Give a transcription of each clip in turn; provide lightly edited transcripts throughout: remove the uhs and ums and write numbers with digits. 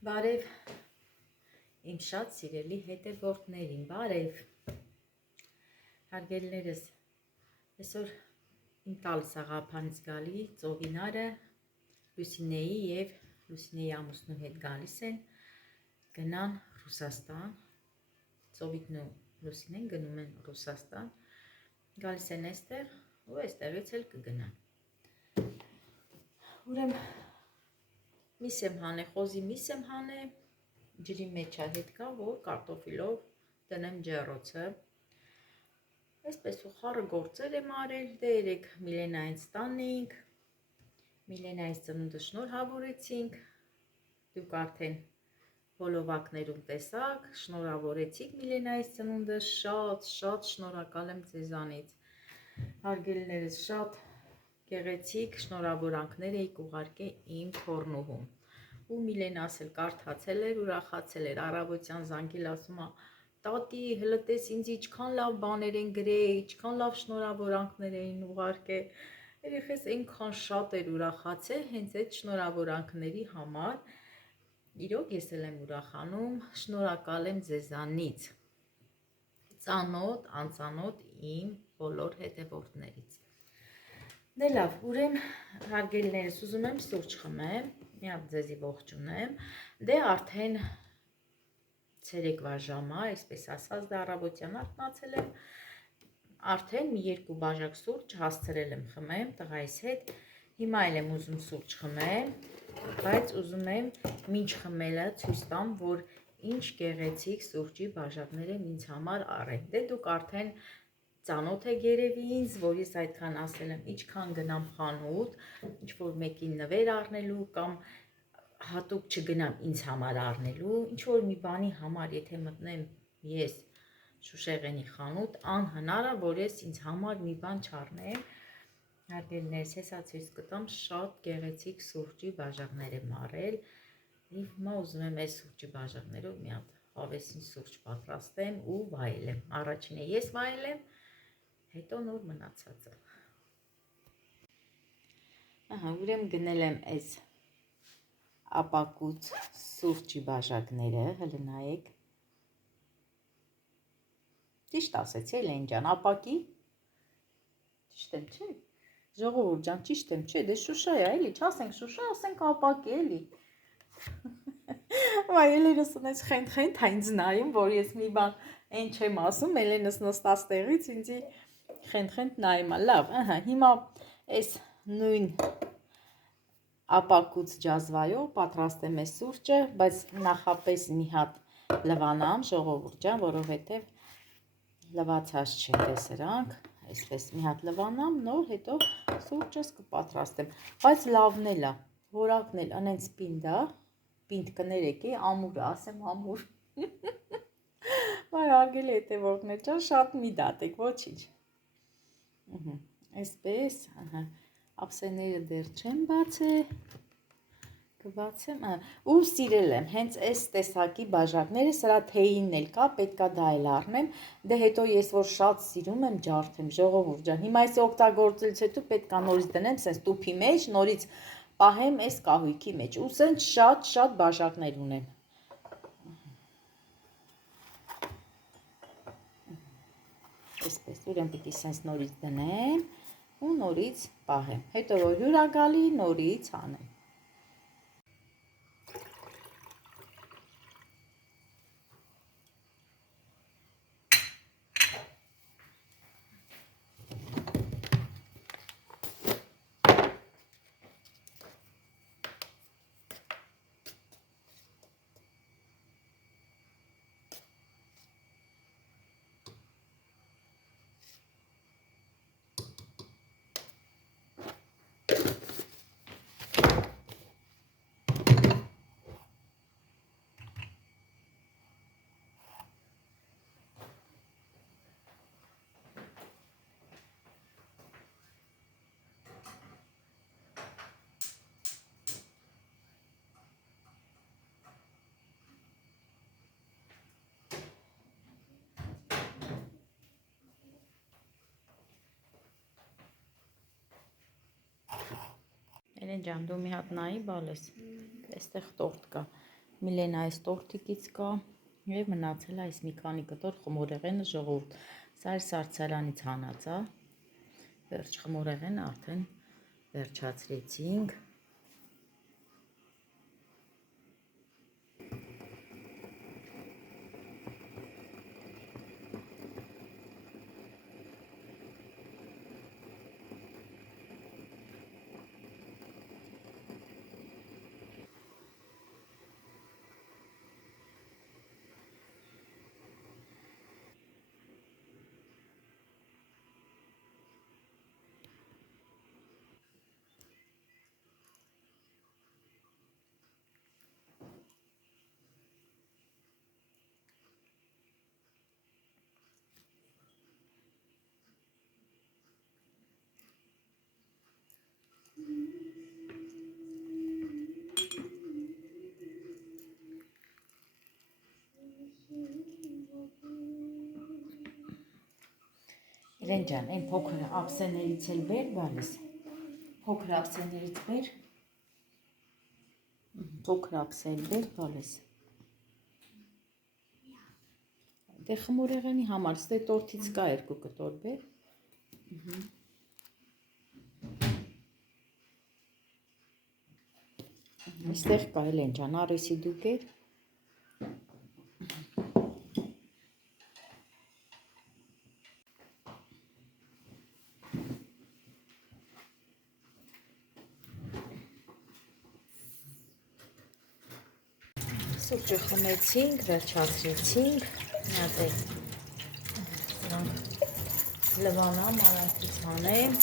Բարև իմ շատ սիրելի հետևորդներին, բարև հարգելիներս, այսօր իմ տալիս աղափանից գալի ծովինարը Լուսինեի և Լուսինեի ամուսնու հետ գալիս են, գնան Ռուսաստան, ծովիկն ու Լուսինեն գնում են Ռուսաստան, գալիս են այստեղ ու այստեղից էլ կգնան, ուրեմն միս եմ հանե, խոզի միս եմ հանե, ջրի մեջ հետ կա, որ կարտոֆիլով տնեմ ջեռոցը, այսպես ու խառը գործեր եմ արել, դե երեք Միլենայից տանեինք, Միլենայից ծնունդը շնորհավորեցինք, դուք արդեն հոլովակներում տեսաք, շնորհավորեցիք Միլենայից ծնունդը, շատ շնորհակալ եմ ձեզանից, հարգելիներս, շատ գեղեցիկ շնորհավորանքներ էիք ուղարկել իմ թոռնուհուն ու Միլենաս էլ կարդացել էր, ուրախացել էր, առավոտյան զանգել ասում է, տատի հլտես ինձ ինչքան լավ բաներ են գրել, ինչքան լավ շնորհավորանքներ էին ուղարկել, երեխես այնքան շատ էր ուրախացել հենց այդ շնորհավորանքների համար, իրոք ես էլ եմ ուրախանում, շնորհակալ եմ ձեզանից, ծանոթ, անծանոթ իմ բոլոր հետևորդներից։ Դե լավ, ուրեմն հարգելիներս, ուզում եմ սուրճ խմեմ, մի հատ ձեզի ողջունեմ, դե արդեն ցերեկվա ժամը, այսպես ասած, դե առավոտյան արթնացել եմ, արդեն մի 2 բաժակ սուրճ հասցրել եմ խմեմ տղայիս հետ, հիմա էլ եմ ուզում սուրճ խմեմ, բայց ուզում եմ մինչ խմելը ցույց տամ, որ ինչ գեղեցիկ սուրճի բաժակներ եմ ինձ համար առել, դե դուք արդեն ծանոթ եք երևի ինձ, որ ես այդքան ասել եմ, ինչքան գնամ խանութ, ինչ-որ մեկին նվեր առնելու կամ հատուկ չգնամ ինձ համար առնելու, ինչ-որ մի բանի համար, եթե մտնեմ ես Շուշեղենի խանութ, անհնար է, որ ես ինձ համար մի բան չառնեմ, հարգելիներս, հեսա ցույց կտամ, շատ գեղեցիկ սուրճի բաժակներ եմ առել, և հիմա ուզում եմ այս սուրճի բաժակներով մի հատ հավեսին սուրճ պատրաստեմ ու վայելեմ, առաջինը ես վայելեմ, հետո նոր մնացածը։ Ուրեմն գնել եմ այս ապակուց սուրճի բաժակները, հələ նայեք։ Ճիշտ ասեցի, Էլեն ջան, ապակի։ Ճիշտ եմ, չէ։ Ժողովուրդ ջան, ճիշտ եմ, չէ, դե Շուշա է, էլի, չասենք Շուշա, ասենք ապակի, էլի։ Վայելերս ունես խենթ ինձ նայում, որ ես մի բան այն չեմ ասում, Էլենս նստած տեղից ինձի խենթ նայում է, լավ, հիմա այս նույն ապակուց ջազվայով պատրաստեմ այս սուրճը, բայց նախապես մի հատ լվանամ, ժողովուրդ ջան, որովհետև լվացած չեն դե սրանք, այսպես մի հատ լվանամ, նոր հետո սուրճս կպատրաստեմ, բայց լավն էլ է, որակն էլ անենց պինդ կներեք, ամուրը, ասեմ ամուր, վայ արգել հետևորդներ ջան, շատ մի դատեք, ոչինչ, այսպես, ափսեները դեռ չեմ բացել, կբացեմ, ու սիրել եմ, հենց այս տեսակի բաժակները, սրա թեյինն էլ կա, պետք է դա էլ առնեմ, դե հետո ես որ շատ սիրում եմ ջարդեմ, ժողովուրդ ջան, հիմա այս օգտագործելուց հետո պետք է նորից դնեմ, սենց տուփի մեջ, նորից պահեմ այս կահույքի մեջ, ու սենց շատ բաժակներ ունեմ, այսպես, ուրեմն պիտի սենց նորից դնեմ, ու նորից պահեմ, հետո որ հյուր ա գալի, նորից անեմ, Էլեն ջան, դու մի հատ նայի բալես, այստեղ տորտ կա, Միլենայից տորտիկից կա և մնացել այս մի քանի կտոր խմորեղենը ժողովուրդ։ Սա էր սառցարանից հանած է, վերջ խմորեղենը արդեն վերջացրեցինք։ Իրեն ջան, այն փոքր ափսեներից էլ բեր բալիս, փոքր ափսեներից բեր, փոքր ափսել բեր բալիս, դե խմորեղենի համար, ստե տորտից կա 2 կտոր բեր, այստեղ կա Իրեն ջան, արիսի դուկեր, սուրճը խմեցինք, վերջացրեցինք, լվանամ, արանքից հանեմ,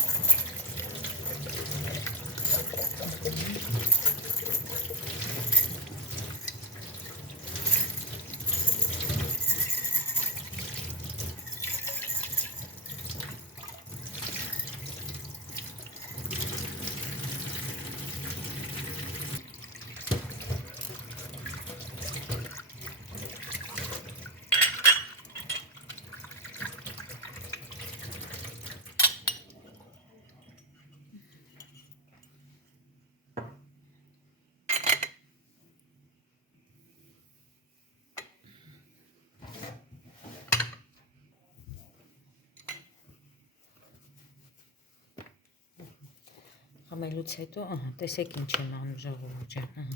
խմելուց հետո, տեսեք ինչ եմ անում ժողովուրդ ջան,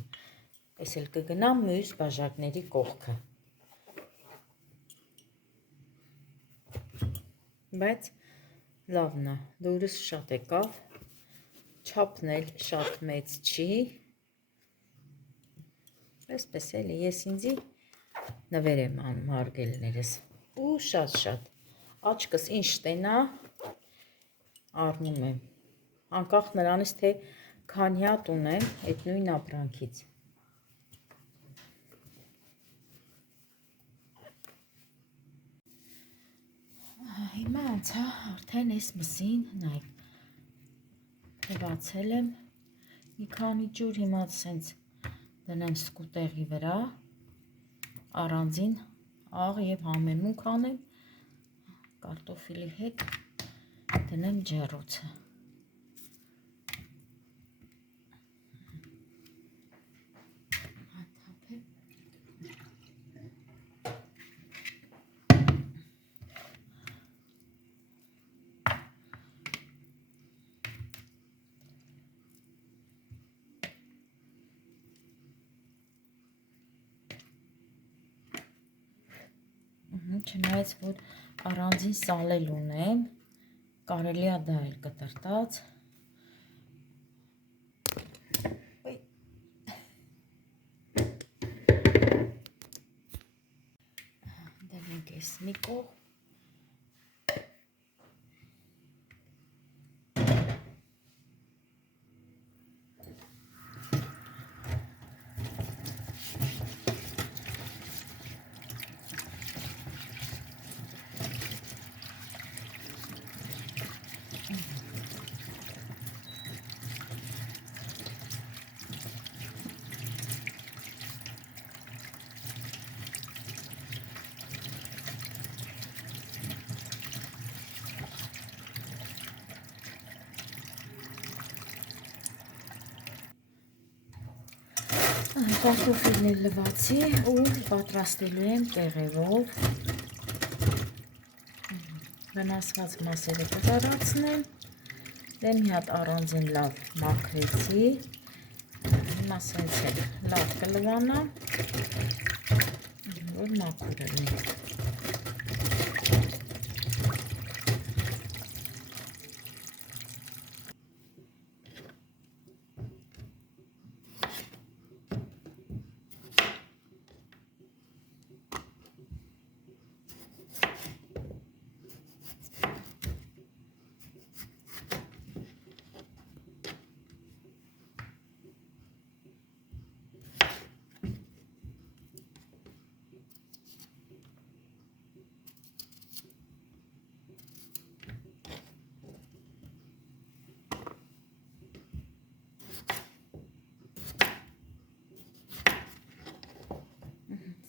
ես էլ կգնամ մյուս բաժակների կողքը, բայց լավն է, դուրս շատ եկավ, չափն էլ շատ մեծ չի, այսպես էլի ես ինձի նվեր եմ անում հարգելներս ու շատ աչքս ինչ տենա առնում եմ, անկախ նրանից, թե քանի հատ ունեմ այդ նույն ապրանքից։ Հիմա անցա արդեն այս մսին, նայեք, թևացել եմ մի քանի ջուր, հիմա սենց դնեմ սկուտեղի վրա, առանձին աղ և համեմունք անեմ, կարտոֆիլի հետ դնեմ ջեռոցը։ Չնայած, որ առանձին սալել ունեմ, կարելի է դա էլ կտրտած, դնենք ես մի կողմ, Կարտոֆիլներ լվացի ու պատրաստելու եմ կեղևով։ Վնասված մասերը կզարացնեմ, դե մի հատ առանձին լավ մաքրեցի, հիմա սենց էլ լավ կլվանա, որ մաքուր լինի։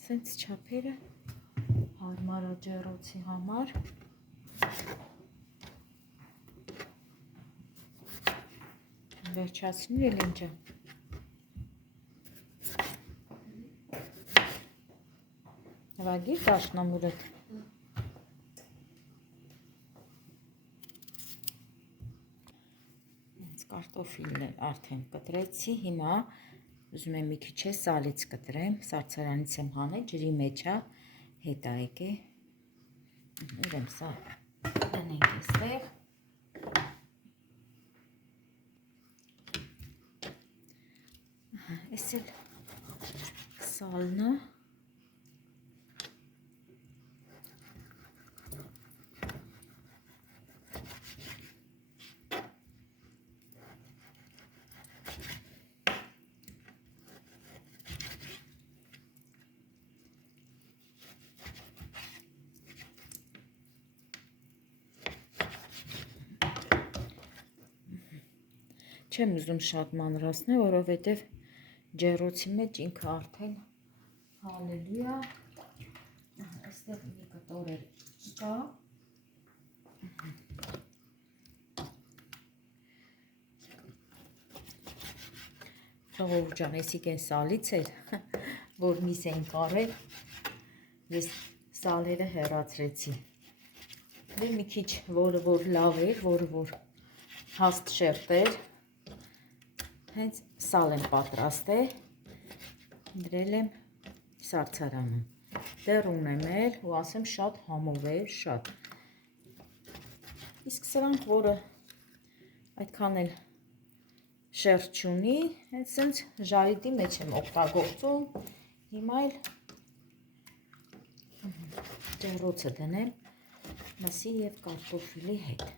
Սենց չափերը հարմար է ջեռոցի համար։ Վերջացնի էլ ինչ է։ Նվագիր դաշնամուրդ։ Հենց կարտոֆիլն արդեն կտրեցի, հիմա ուզում եմ մի քիչ է սալից կտրեմ, սարցարանից եմ հանել, ջրի մեջ է, հետա եկե, իրեմ սա դնենք էստեղ, ես էլ սալն է, չեմ ուզում շատ մանրացնել, որովհետև ջեռոցի մեջ ինքը արդեն հալելու է, այստեղ մի կտոր էլ կա, ժողովուրդ ջան, եսիք են սալից էր, որ միս են կարել, ես սալերը հեռացրեցի, դե մի քիչ որը որ լավ էր, որը որ հաստ շերտ էր, հենց սալ եմ պատրաստել, դրել եմ սարցարանում, դեռ ունեմ էլ ու ասեմ շատ համով էր, շատ, իսկ սրանք, որը այդքան էլ շերտ չունի, հենց սենց ժարիտի մեջ եմ օգտագործում, հիմա էլ ջեռոցը դնեմ մսի և կարտոֆիլի հետ,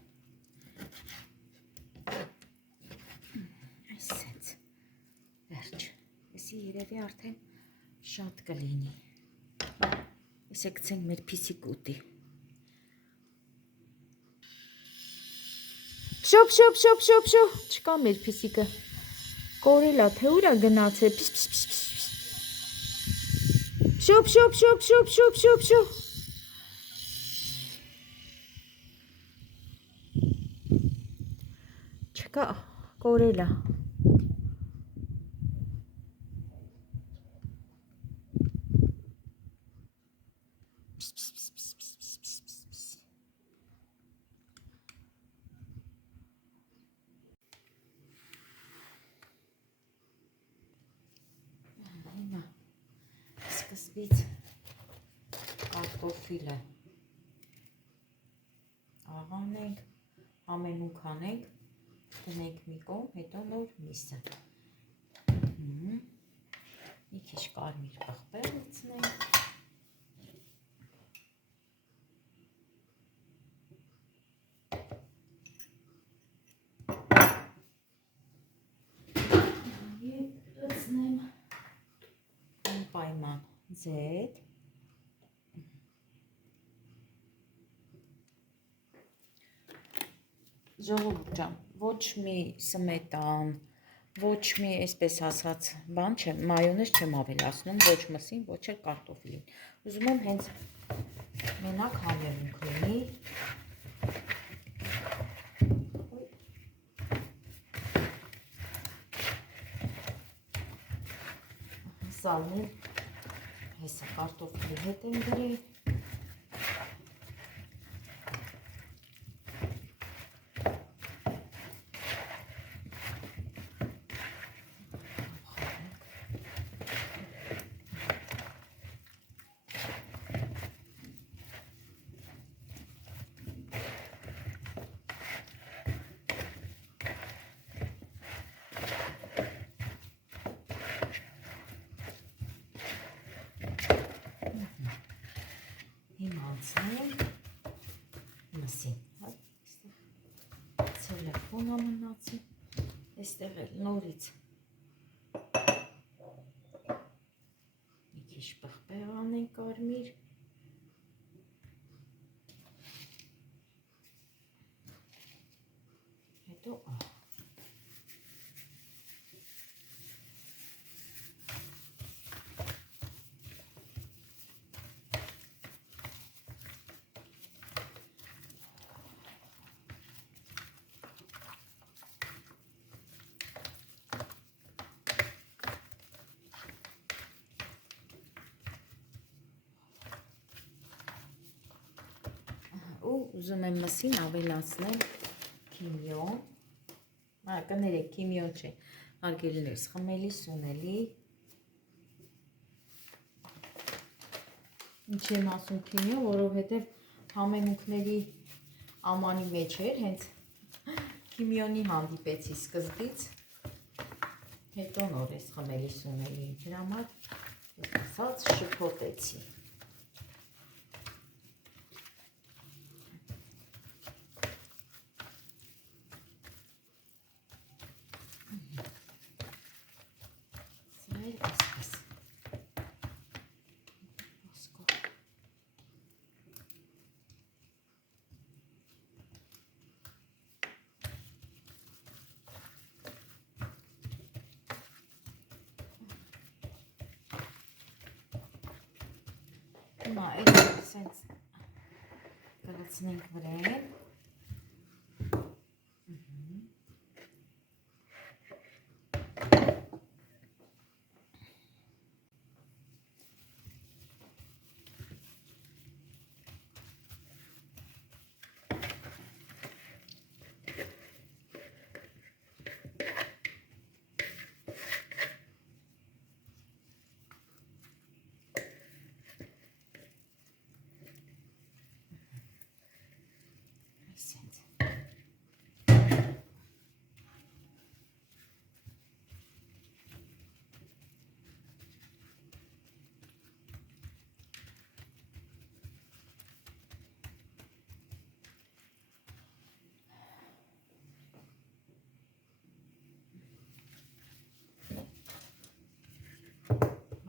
Եսի երևի արդեն շատ կլինի, ես է գցենք մեր պիսիկ ուտի, շոպ, շոպ, շոպ, շոպ, շոպ, չկա մեր պիսիկը, կորելա, թե ուր է գնացել, պիս, պիս, պիս, պիս, շոպ, շոպ, շոպ, շոպ, շոպ, շոպ, շոպ, չկա, կորելա, սկզբից կարտոֆիլը աղանենք, ամենուկ հանենք, դնենք մի կողմ, հետո նոր միսը, մի քիչ կարմիր պղպեղ լցնենք, և լցնեմ պայման ձետ, ժողովուրդ ջան, ոչ մի սմետան, ոչ մի այսպես ասած բան չեմ, մայոնեզ չեմ ավելացնում, ոչ մսին, ոչ էլ կարտոֆիլին, ուզում եմ հենց մենակ համերունք լինի, սալն հեսա կարտոֆիլի հետ եմ գրել։ Մսին, ցելոֆոնը մնացի, այստեղ էլ նորից մի քիչ պղպեղ անենք կարմիր, հետո ու ուզում եմ մսին ավելացնել քիմիոն, կներեք քիմիոն չէ, հարգելիներս, խմելի սունելի, ինչ եմ ասում քիմիոն, որովհետև համեմունքների ամանի մեջ էր, հենց քիմիոնի հանդիպեցի սկզբից, հետո նոր ես խմելի սունելի, դրա համար ես ասած շփոթեցի։ Հիմա այդ սենց կլցնենք վրեն։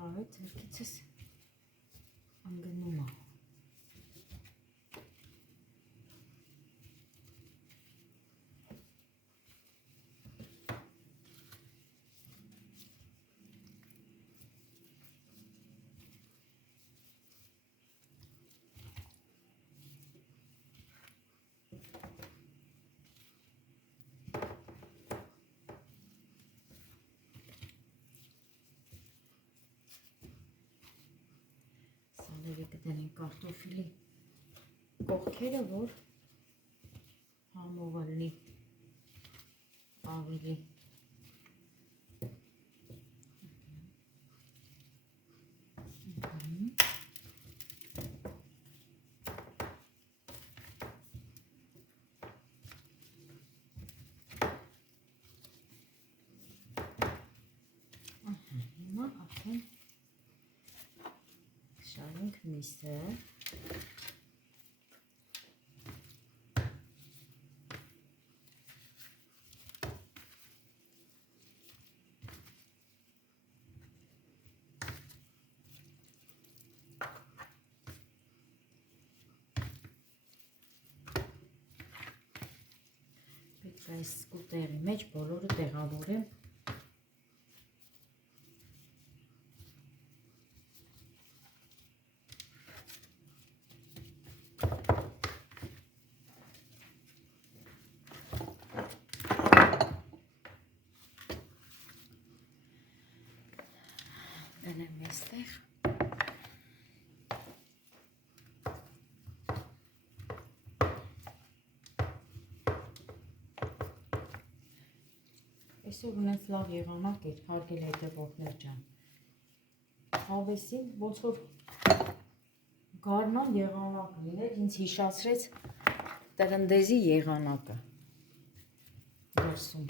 Այդ հերքիցս անգնում է։ Կդնենք կարտոֆիլի կողքերը, որ համով լինի ավելի։ Հիմա արդեն շարենք միսը, պետք է այս սկուտերի մեջ բոլորը տեղավորեմ։ Դնեմ այստեղ։ Այսօր ունենց լավ եղանակ էր, հարգել հետևողներ ջան։ Հավեսին ոնց որ գարնան եղանակ լիներ, ինձ հիշացրեց Տրնդեզի եղանակը դրսում։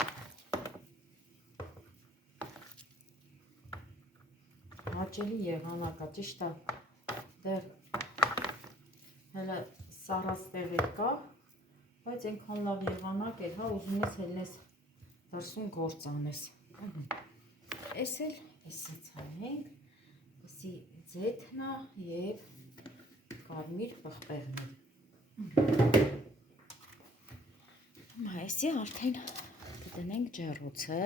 Հաճելի եղանակա, ճիշտ է, դեռ հələ սառած տեղեր կա, բայց այնքան լավ եղանակ էր, հա, ուզում ես հելնես դրսում գործ անես։ Էս էլ էսից հանենք, էսի ձեթն է և կարմիր պղպեղներ։ Այսի արդեն կդնենք ջեռոցը,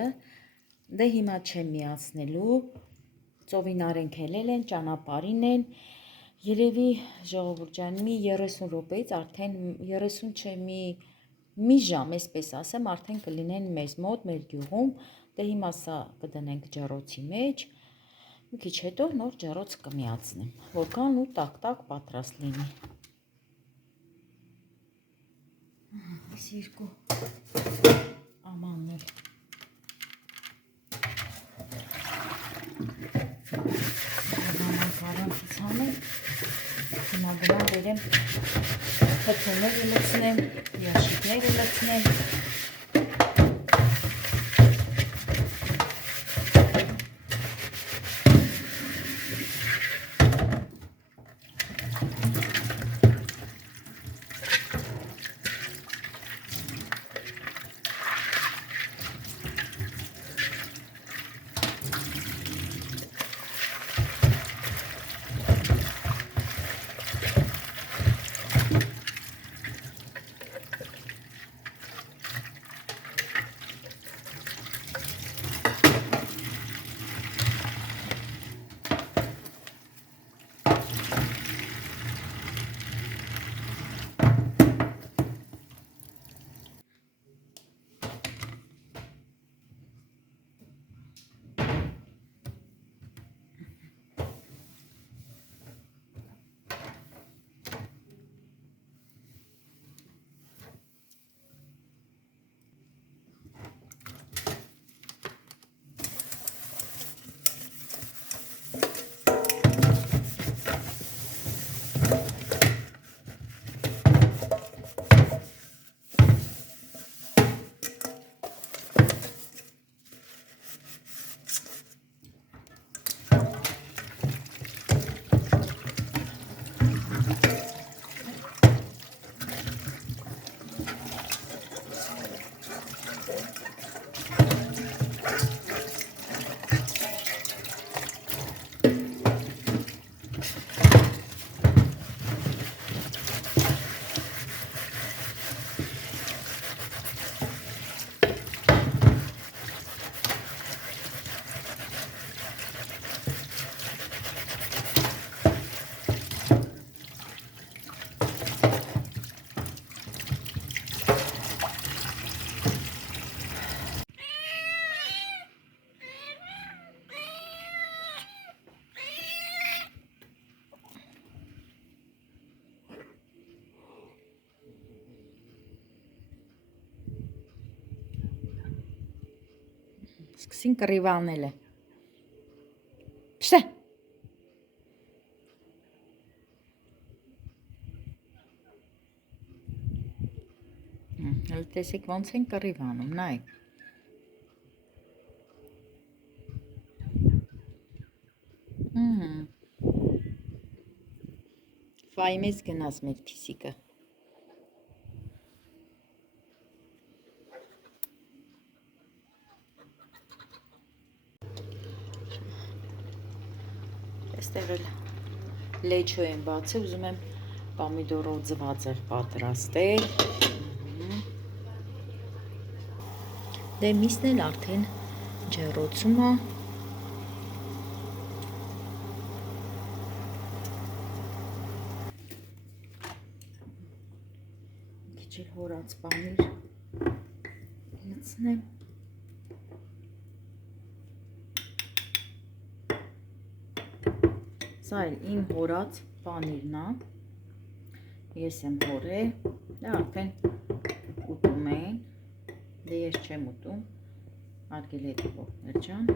դե հիմա չեմ միացնելու, ծովինարեն քելել են, ճանապարհին են, երևի ժողովուրդ ջան, մի 30 րոպեից արդեն 30 չէ, մի ժամ, այսպես ասեմ, արդեն կլինեն մեզ մոտ, մեր գյուղում, դե հիմա սա կդնենք ջեռոցի մեջ, մի քիչ հետո նոր ջեռոց կմիացնեմ, որքան ու տակ-տակ պատրաստ լինի։ Այս երկու ամանն էլ առանցից հանեմ, հիմա գնամ վերեմ թթուները լցնեմ, ящикները լցնեմ։ Սկսին կռիվանել է։ Պշտե։ Հələ տեսեք ոնց են կռիվանում, նայեք։ Ֆայմես գնաց մեր փիսիկը։ Այստեղ էլ լեչո եմ բացել, ուզում եմ պամիդորով ձվածեղ պատրաստել։ Դե միսն էլ արդեն ջեռոցում է։ Քիչ էլ հորած պանիր լցնեմ։ Սա էլ իմ հորած պանիրն է, ես եմ հորել, դա արդեն ուտում են, դե ես չեմ ուտում, արգել հետ ողներ ջան,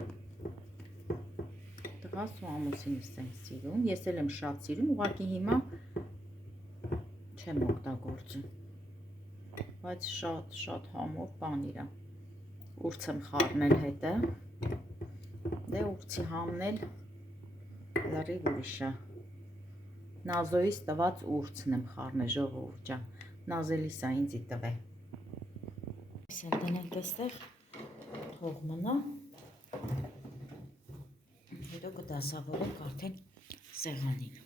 տղաս ու ամուսինս եմ սիրում, ես էլ եմ շատ սիրում, ուղղակի հիմա չեմ օգտագործում, բայց շատ համով պանիր է, ուրց եմ խառնել հետը, դե ուրցի համն էլ լրիվ ուրիշ է, Նազոյից տված ուրցն եմ խառնել ժողովուրդ ջան, Նազելիս է ինձի տվել։ Ես էլ դնենք այստեղ թող մնա, հետո կդասավորենք արդեն սեղանին։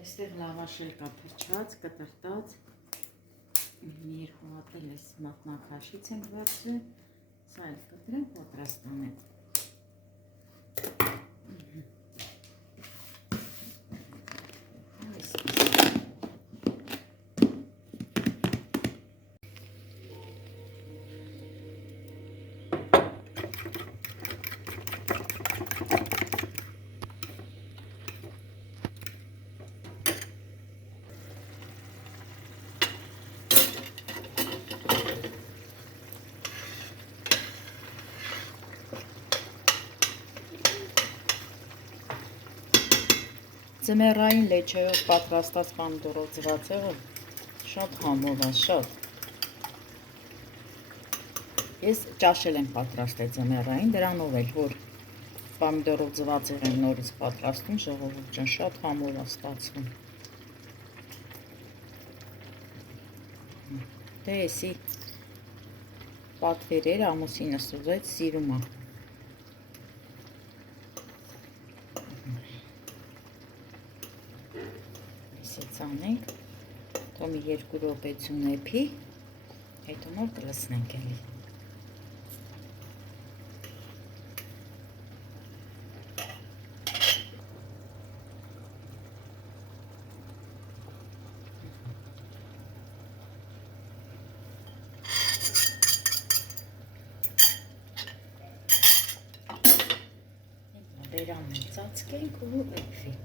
Այստեղ լավաշել կա փրչված, կտրտած, մի երկու հատ էլ էս մատնաքաշից ենք վերցրել, սա էլ կտրեմ, պատրաստ անեմ։ Ձմեռային լեչեով պատրաստած պամիդորով ձվածեղը շատ համով է, շատ։ Ես ճաշել եմ պատրաստել ձմեռային, դրանով էլ, որ պամիդորով ձվածեղ եմ նորից պատրաստում, ժողովուրդ ջան, շատ համով է ստացվում։ Դե էսի պատվերեր ամուսինս ուզեց, սիրում է։ Անենք, թող մի 2 րոպեություն էփի, հետո նոր կլսնենք էլի։ Բերանը ծածկենք ու էփի։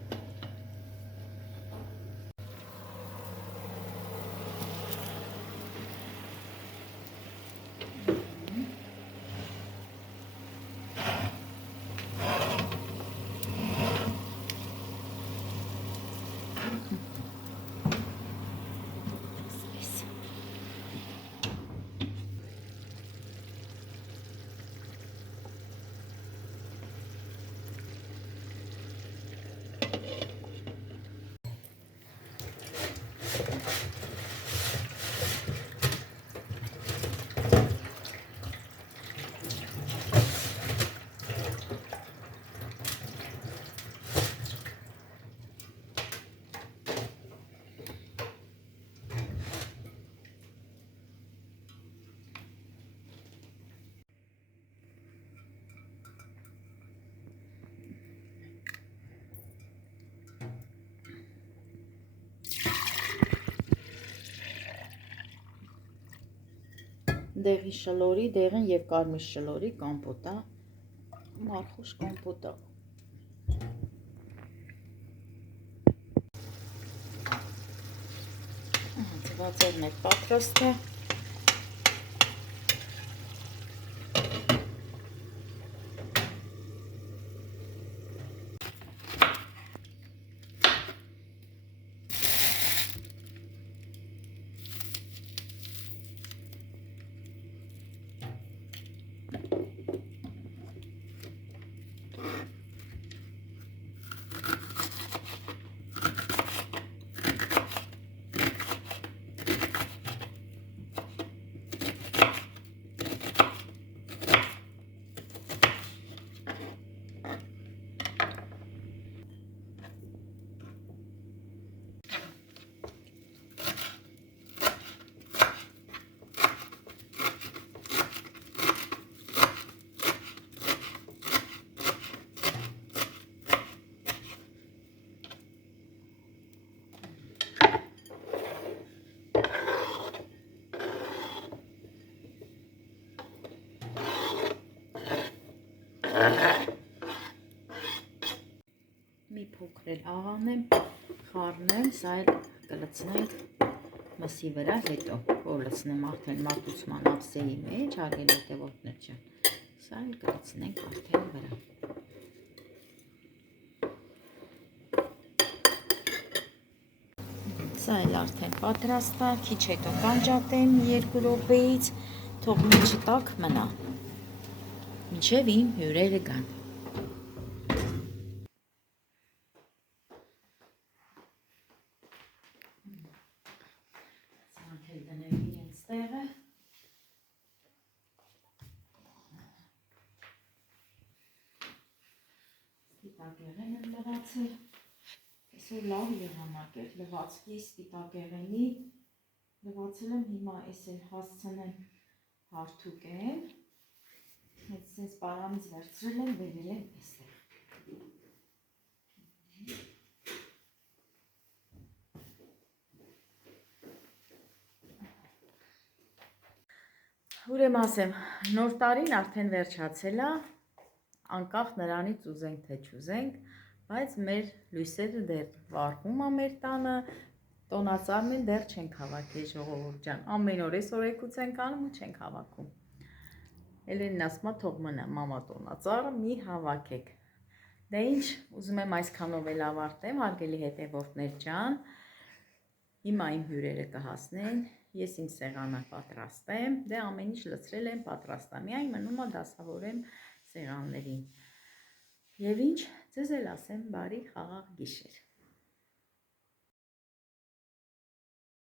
Դեղի շլորի, դեղին և կարմիր շլորի կամպոտա, մարխուշ կամպոտա։ Ձվածեղն էլ պատրաստ է։ Մի փոքր էլ աղանեմ, խառնեմ, սա էլ կլցնենք մսի վրա հետո, որ լցնեմ արդեն մատուցման ափսեի մեջ, հարգելի հետևորդներ ջան, սա էլ կլցնենք արդեն վրա։ Սա էլ արդեն պատրաստ է, քիչ հետո կանջատեմ 2 րոպեից, թող մի չտակ մնա, մինչև իմ հյուրերը գան։ Սրանք էլ դնեմ իրենց տեղը։ Սպիտակեղեն եմ լվացել, այսօր լավ եղանակ էր, լվացքի սպիտակեղենի լվացել եմ, հիմա ես էլ հասցնեմ հարթուկեմ, հետ սենց պարանից վերցրել եմ, բերել եմ այստեղ։ Ուրեմն ասեմ, նոր տարին արդեն վերջացել է, անկախ նրանից ուզենք թե չուզենք, բայց մեր լույսերը դեռ վառվում է մեր տանը, տոնածառն էլ դեռ չենք հավաքել ժողովուրդ ջան, ամեն օր այս օրեկուց ենք անում ու չենք հավաքում։ Էլենին ասում է թող մնա մամա տոնածառը մի հավաքեք։ Դե ինչ, ուզում եմ այսքանով էլ ավարտեմ, հարգելի հետևորդներ ջան, հիմա իմ հյուրերը կհասնեն, ես իմ սեղանը պատրաստեմ, դե ամեն ինչ լցրել եմ, պատրաստ է, միայն մնում է դասավորեմ սեղաններին։ Եվ ինչ, ձեզ էլ ասեմ բարի խաղաղ գիշեր։